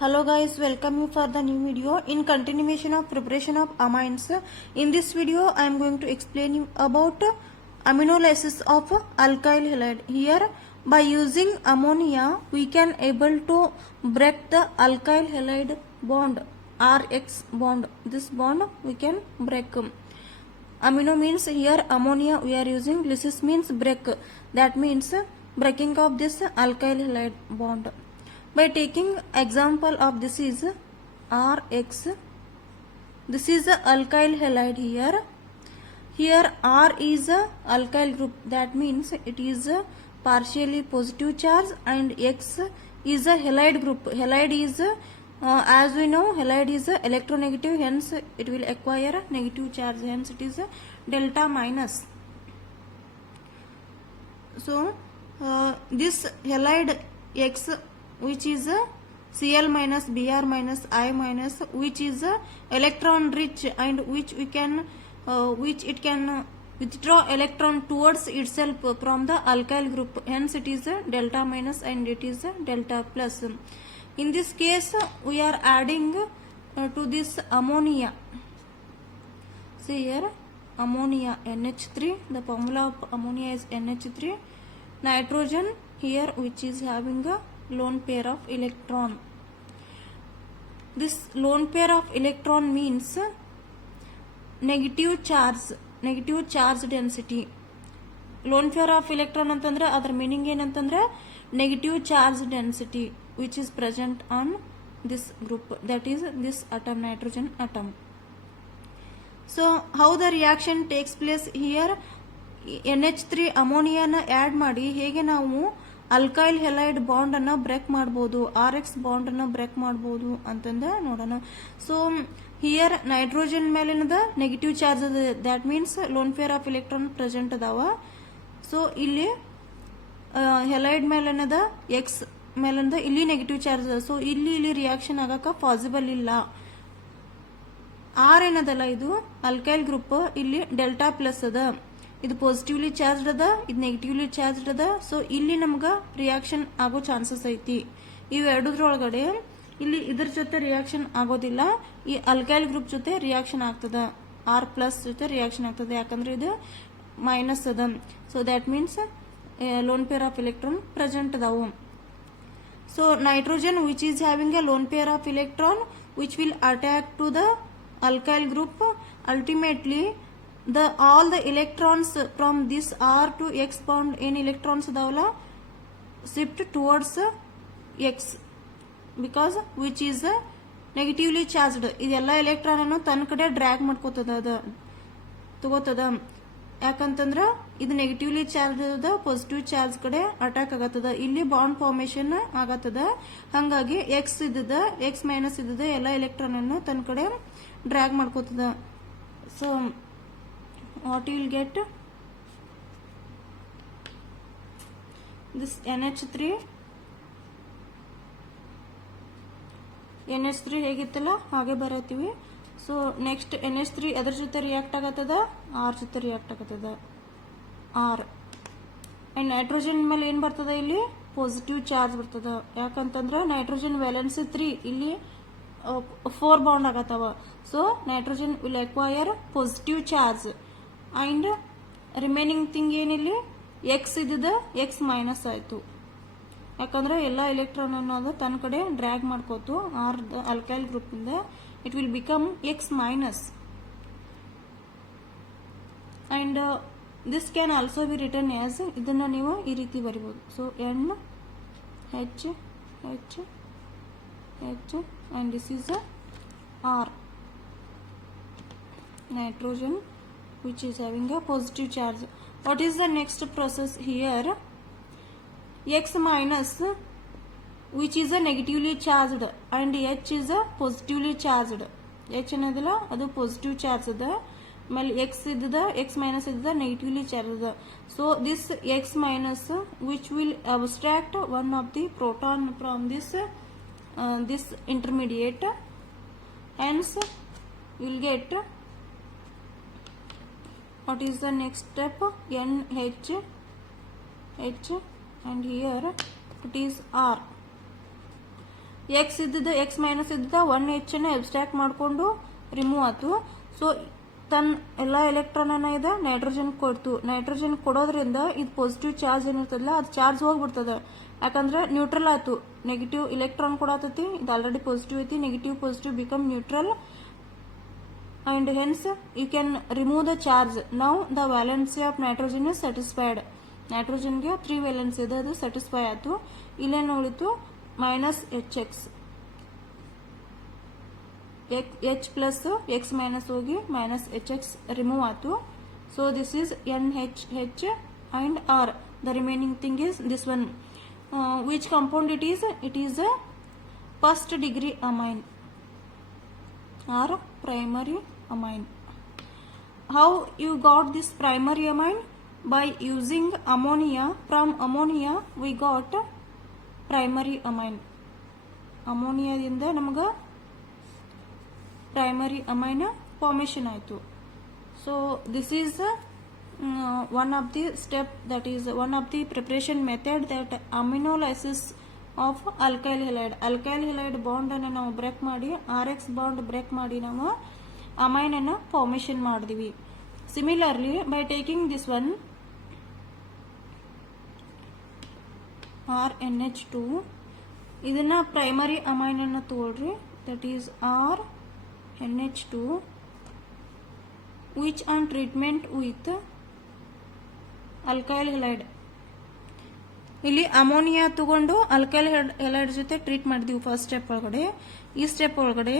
Hello guys, welcome you for the new video. In continuation of preparation of amines, in this video I am going to explain you about aminolysis of alkyl halide. Here by using ammonia we can able to break the alkyl halide bond, RX bond. This bond we can break. Amino means here ammonia we are using, lysis means break. That means breaking of this alkyl halide bond. By taking example of this is RX, this is the alkyl halide here. Here R is a alkyl group, that means it is a partially positive charge, and X is a halide group. Halide is as we know, halide is electronegative, hence it will acquire a negative charge, hence it is a delta minus. So this halide X, which is a Cl minus, Br minus, I minus, which is a electron rich and which we can which it can withdraw electron towards itself from the alkyl group, hence it is a delta minus and it is a delta plus. In this case we are adding to this ammonia. See here ammonia NH3, the formula of ammonia is NH3, nitrogen here which is having a lone pair of electron. This lone pair of electron means negative charge density. Lone pair of electron antandre adar meaning ಏನಂತಂದ್ರೆ negative charge density which is present on this group, that is this atom, nitrogen atom. So how the reaction takes place here, NH3 ammonia na add ಮಾಡಿ ಹೇಗೆ ನಾವು alkyl halide bond ಅನ್ನ break ಮಾಡಬಹುದು, RX bond ಅನ್ನ break ಮಾಡಬಹುದು ಅಂತಂದ ನೋಡೋಣ. So here nitrogen ಮೇಲಿನದ ನೆಗೆಟಿವ್ ಚಾರ್ಜ್ ಅದ, that means lone pair of electron present ಅದಾವ. ಸೊ ಇಲ್ಲಿ ಹೆಲೈಡ್ ಮೇಲಿನದ ಎಕ್ಸ್ ಮೇಲಿಂದ ಇಲ್ಲಿ ನೆಗೆಟಿವ್ ಚಾರ್ಜ್ ಅದ. ಸೊ ಇಲ್ಲಿ ರಿಯಾಕ್ಷನ್ ಆಗಕ ಪಾಸಿಬಲ್ ಇಲ್ಲ. ಆರ್ ಏನದಲ್ಲ ಇದು ಅಲ್ಕೈಲ್ ಗ್ರೂಪ್, ಇಲ್ಲಿ ಡೆಲ್ಟಾ ಪ್ಲಸ್ ಅದ, ಇದು ಪಾಸಿಟಿವ್ಲಿ ಚಾರ್ಜ್ಡ್ ಅದ, ಇದು ನೆಗೆಟಿವ್ಲಿ ಚಾರ್ಜ್ಡ್ ಅದ. ಸೊ ಇಲ್ಲಿ ನಮ್ಗ ರಿಯಾಕ್ಷನ್ ಆಗೋ ಚಾನ್ಸಸ್ ಐತಿ. ಇವೆರಡರೊಳಗಡೆ ಇಲ್ಲಿ ಇದ್ರ ಜೊತೆ ರಿಯಾಕ್ಷನ್ ಆಗೋದಿಲ್ಲ, ಈ ಅಲ್ಕೈಲ್ ಗ್ರೂಪ್ ಜೊತೆ ರಿಯಾಕ್ಷನ್ ಆಗ್ತದ, ಆರ್ ಪ್ಲಸ್ ಜೊತೆ ರಿಯಾಕ್ಷನ್ ಆಗ್ತದ, ಯಾಕಂದ್ರೆ ಇದು ಮೈನಸ್ ಅದ. So that means lone pair of electron present ಅದಾವು. So nitrogen which is having a lone pair of electron which will attack to the alkyl group, ultimately all the electrons from this R to X bond in electrons adavalla shift towards X because which is negatively charged. ಇದೆಲ್ಲ electron ಅನ್ನು ತನ್ನ ಕಡೆ drag ಮಾಡ್ಕೋತದ, ತಗೋತದ. ಯಾಕಂತಂದ್ರ ಇದು negatively charge ಅದ, positive charge ಕಡೆ ಅಟ್ಯಾಕ್ ಆಗತ್ತದ, ಇಲ್ಲಿ ಬಾಂಡ್ ಫಾರ್ಮೇಶನ್ ಆಗತ್ತದ. ಹಂಗಾಗಿ ಎಕ್ಸ್ ಇದ್ದದ, ಎಕ್ಸ್ ಮೈನಸ್ ಇದ್ದದ ಎಲ್ಲ ಎಲೆಕ್ಟ್ರಾನ್ ಅನ್ನು ತನ್ನ ಕಡೆ ಡ್ರ್ಯಾಗ್ ಮಾಡ್ಕೋತದ. So what you will get, this NH3 ಹೇಗಿತ್ತಲ್ಲ ಹಾಗೆ ಬರತ್ತೀವಿ. ಸೊ ನೆಕ್ಸ್ಟ್ NH3 ಅದ್ರ ಜೊತೆ ರಿಯಾಕ್ಟ್ ಆಗತ್ತದ, ಆರ್ ಜೊತೆ ರಿಯಾಕ್ಟ್ ಆಗತ್ತದ, ಆರ್ ಅಂಡ್ ನೈಟ್ರೋಜನ್ ಮೇಲೆ ಏನ್ ಬರ್ತದ, ಇಲ್ಲಿ ಪಾಸಿಟಿವ್ ಚಾರ್ಜ್ ಬರ್ತದ. ಯಾಕಂತಂದ್ರ ನೈಟ್ರೋಜನ್ ವ್ಯಾಲೆನ್ಸಿ 3, ಇಲ್ಲಿ 4 ಬಾಂಡ್ ಆಗತ್ತವ. So nitrogen will acquire positive charge and remaining thing ಏನಿಲ್ಲಿ ಎಕ್ಸ್ ಇದ್ದದ ಎಕ್ಸ್ ಮೈನಸ್ ಆಯ್ತು, ಯಾಕಂದ್ರೆ ಎಲ್ಲ ಎಲೆಕ್ಟ್ರಾನ್ ಅನ್ನೋದು ತನ್ನ ಕಡೆ ಡ್ರ್ಯಾಗ್ ಮಾಡ್ಕೋತು ಆರ್ ಅಲ್ಕೈಲ್ ಗ್ರೂಪ್ ಇಂದ. It will become X minus and this can also be return as, ಇದನ್ನ ನೀವು ಈ ರೀತಿ ಬರಿಬಹುದು. So N H H H and this is a R, nitrogen which is having a positive charge. What is the next process here, X minus which is a negatively charged and H is a positively charged. H ಅನ್ನೋದಿಲ್ಲ ಅದು positive charge ಅದ, ಆಮೇಲೆ X ಇದ್ದದ X minus ಇದ್ದದ negatively charge ಅದ. So this X minus which will abstract one of the proton from this intermediate, hence you will get what is the next step, NH H and here it is R. X ಇದ್ದದ X minus ಇದ್ದದ 1H abstract ಮಾಡಿಕೊಂಡು remove ಆಯ್ತು. So ತನ್ನ ಎಲ್ಲ ಎಲೆಕ್ಟ್ರಾನ್ ಅನ್ನ ಇದು ನೈಟ್ರೋಜನ್ ಕೊಡ್ತು. ನೈಟ್ರೋಜನ್ ಕೊಡೋದ್ರಿಂದ ಇದು ಪಾಸಿಟಿವ್ ಚಾರ್ಜ್ ಏನಿರ್ತದಲ್ಲ ಅದು ಚಾರ್ಜ್ ಹೋಗ್ಬಿಡ್ತದ. ಯಾಕಂದ್ರೆ ನ್ಯೂಟ್ರಲ್ ಆಯ್ತು. ನೆಗೆಟಿವ್ ಎಲೆಕ್ಟ್ರಾನ್ ಕೊಡತೈತಿ, ಇದು ಆಲ್ರೆಡಿ ಪಾಸಿಟಿವ್ ಐತಿ. Negative positive become neutral and hence you can remove the charge. Now the valency of nitrogen is satisfied. Nitrogen ಗೆ 3 valence ಇದೆ, ಅದು satisfy ಆಯ್ತು. ಇಲ್ಲೇನು ಉಳಿತು minus HX, H plus X minus ಹೋಗಿ ಮೈನಸ್ HX ರಿಮೂವ್ ಆಯ್ತು. So this is NH and R. The remaining thing is this one. Which compound it is? It is a first degree amine or primary amine. How you got this primary amine? By using ammonia. From ammonia we got primary amine. Ammonia ದಿಂದ ನಮಗೆ primary amine formation ಆಯಿತು. So this is one of the step, that is one of the preparation method that aminolysis of alkyl halide. Alkyl halide bond ಅನ್ನು ನಾವು ಬ್ರೇಕ್ ಮಾಡಿ RX bond break ಮಾಡಿ ನಾವು amine ಅನ್ನು ಫಾರ್ಮೇಷನ್ ಮಾಡಿದ್ವಿ. Similarly, by taking this one RNH2, ಇದನ್ನ primary amine ಅನ್ನು ತಗೊಳ್ರಿ, that is RNH2, which on treatment with alkyl halide. ಇಲ್ಲಿ ಅಮೋನಿಯಾ ತಗೊಂಡು ಅಲ್ಕೈಲ್ ಹೆಲೈಡ್ ಜೊತೆ ಟ್ರೀಟ್ ಮಾಡಿದೀವಿ ಫಸ್ಟ್ ಸ್ಟೆಪ್ ಒಳಗಡೆ. ಈ ಸ್ಟೆಪ್ ಒಳಗಡೆ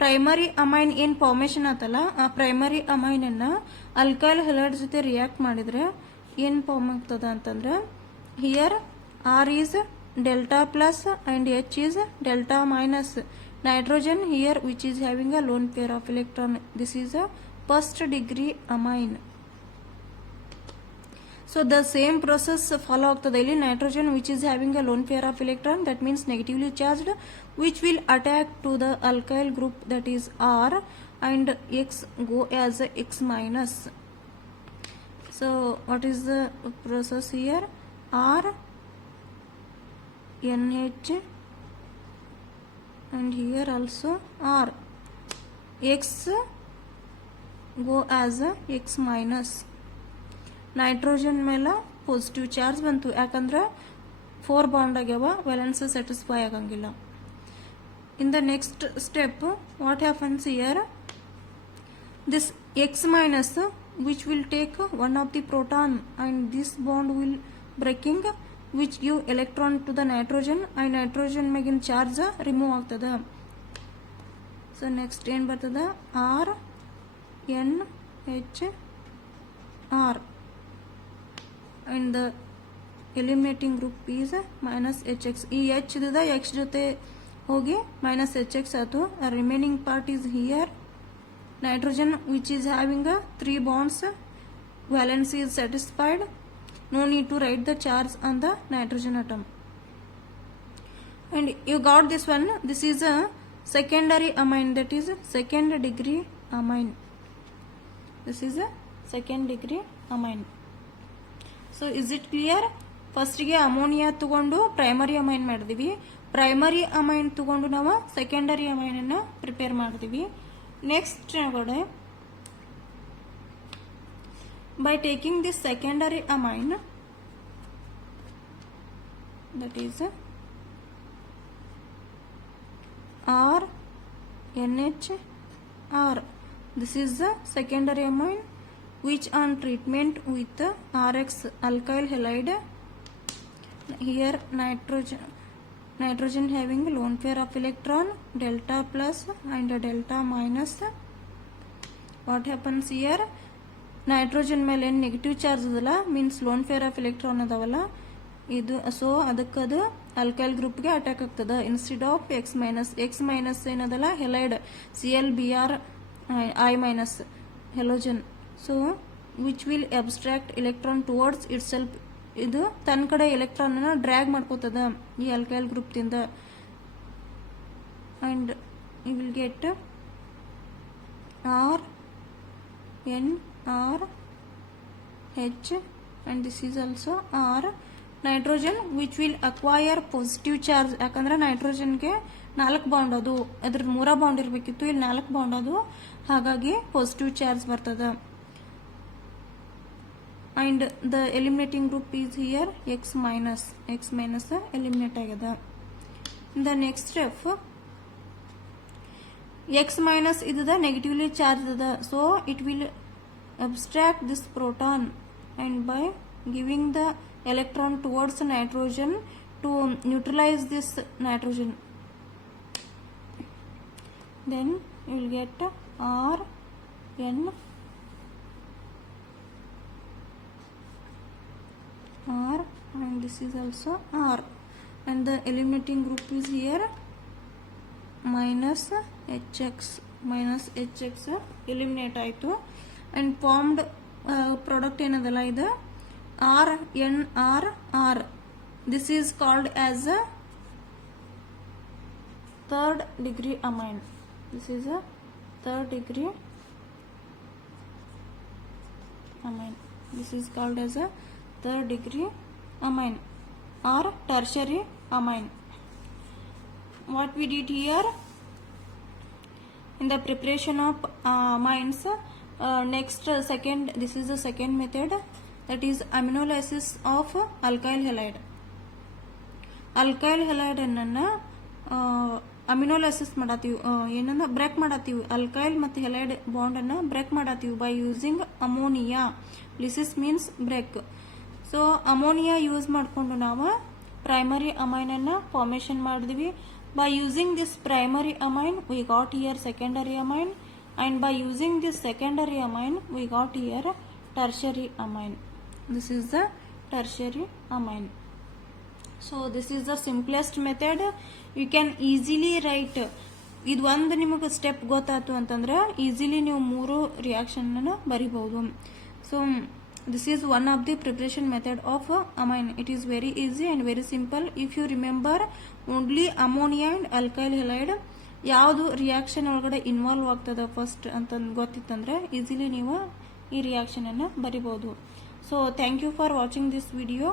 ಪ್ರೈಮರಿ ಅಮೈನ್ ಏನ್ ಫಾರ್ಮೇಶನ್ ಆತಲ್ಲ, ಆ ಪ್ರೈಮರಿ ಅಮೈನ್ ಅನ್ನ ಅಲ್ಕೈಲ್ ಹೆಲೈಡ್ ಜೊತೆ ರಿಯಾಕ್ಟ್ ಮಾಡಿದ್ರೆ ಏನ್ ಫಾರ್ಮ್ ಆಗ್ತದ ಅಂತಂದ್ರೆ, here are is delta plus and H is delta minus. Nitrogen here which is having a lone pair of electron. This is a first degree amine. So the same process follow ಆಗ್ತದೆ ಇಲ್ಲಿ. Nitrogen which is having a lone pair of electron, that means negatively charged, which will attack to the alkyl group, that is R, and X go as a X minus. So what is the process here? R NH and here also R. X go as a X minus. Nitrogen ಮೇಲೆ positive charge ಬಂತು, ಯಾಕಂದ್ರೆ 4 ಬಾಂಡ್ ಆಗ್ಯಾವ, valence satisfy ಆಗಂಗಿಲ್ಲ. In the next step what happens here, this X minus which will take one of the proton and this bond will breaking, which give electron to the nitrogen, and nitrogen ಮೇಗಿನ charge remove ಆಗ್ತದ. So next ಏನ್ ಬರ್ತದ, RNH R, and the eliminating group is minus HX. ಈ H ಇದ್ದದ X ಜೊತೆ ಹೋಗಿ minus HX ಆಯ್ತು. remaining part is here nitrogen which is having a 3 bonds, valency is satisfied, no need to write the charge on the nitrogen atom. And you got this one, this is a secondary amine, that is second degree amine. This is a second degree amine. So is it clear? First ಗೆ ಅಮೋನಿಯಾ ತಗೊಂಡು primary amine ಮಾಡಿದೀವಿ, primary amine ತಗೊಂಡು ನಾವು secondary amine ಅನ್ನ ಪ್ರಿಪೇರ್ ಮಾಡಿದೀವಿ. Next by taking this secondary amine, that is RNH-R. This is the secondary amine which on treatment with RX alkyl halide, here nitrogen having lone pair of electron, delta plus and delta minus. What happens here, nitrogen ಮೇಲೆ ಏನು negative charge ಅದಲ್ಲ, means lone pair of electron ಅದಾವಲ್ಲ ಇದು, so ಅದಕ್ಕದು alkyl ಗ್ರೂಪ್ಗೆ attack ಆಗ್ತದ. Instead of X minus ಏನದಲ್ಲ halide ClBr I minus halogen, so which will abstract electron towards itself. ಇದು ತನ್ನ ಕಡೆ ಎಲೆಕ್ಟ್ರಾನ್ ಅನ್ನ ಡ್ರ್ಯಾಗ್ ಮಾಡ್ಕೋತದ ಈ ಅಲ್ಕೈಲ್ ಗ್ರೂಪ್ ದಿಂದ, and you will get RNR H, and this is also R, nitrogen which will acquire positive charge. ಯಾಕಂದ್ರೆ ನೈಟ್ರೋಜನ್ಗೆ 4 bond ಅದು, ಅದ್ರ 3 ಬಾಂಡ್ ಇರಬೇಕಿತ್ತು, ಇಲ್ಲಿ 4 ಬಾಂಡ್ ಅದು, ಹಾಗಾಗಿ ಪಾಸಿಟಿವ್ ಚಾರ್ಜ್ ಬರ್ತದ. And the eliminating group is here X minus eliminate ಆಗ್ಯದ. The next step X minus is the negatively charged, so it will abstract this proton, and by giving the electron towards nitrogen to neutralize this nitrogen, then you will get R N R, and this is also R, and the eliminating group is here minus HX eliminate ಆಯಿತು. And formed product ಏನದಲ್ಲ ಇದು RNR. This is called as a third degree amine. This is a third degree amine. This is called as a third degree amine or tertiary amine. What we did here in the preparation of amines, this is the second method, that is aminolysis of alkyl halide. Alkyl halide ಅನ್ನನ್ನ aminolysis ಮಾಡತ್ತೀವಿ, ಏನನ್ನ break ಮಾಡತ್ತೀವಿ, alkyl ಮತ್ತು halide bond ಅನ್ನ break ಮಾಡತ್ತೀವಿ by using ammonia. Lysis means break. So ammonia use ಮಾಡಿಕೊಂಡು ನಾವು primary amine ಅನ್ನ ಫಾರ್ಮೇಶನ್ ಮಾಡಿದ್ವಿ. By using this primary amine, we got here secondary amine, and by using this secondary amine, we got here tertiary amine. This is the tertiary amine. So this is the simplest method. You can easily write. ಇದು ಒಂದು ನಿಮಗೆ ಸ್ಟೆಪ್ ಗೊತ್ತಾಯ್ತು ಅಂತಂದ್ರೆ ಈಸಿಲಿ ನೀವು 3 reaction ಅನ್ನು ಬರಿಬಹುದು. So this is one of the preparation method of amine. It is very easy and very simple. If you remember only ammonia and alkyl halide ಯಾವುದು reaction ಒಳಗಡೆ ಇನ್ವಾಲ್ವ್ ಆಗ್ತದ ಫಸ್ಟ್ ಅಂತ ಗೊತ್ತಿತ್ತಂದ್ರೆ ಈಸಿಲಿ ನೀವು ಈ ರಿಯಾಕ್ಷನ್ ಅನ್ನು ಬರಿಬಹುದು. So thank you for watching this video.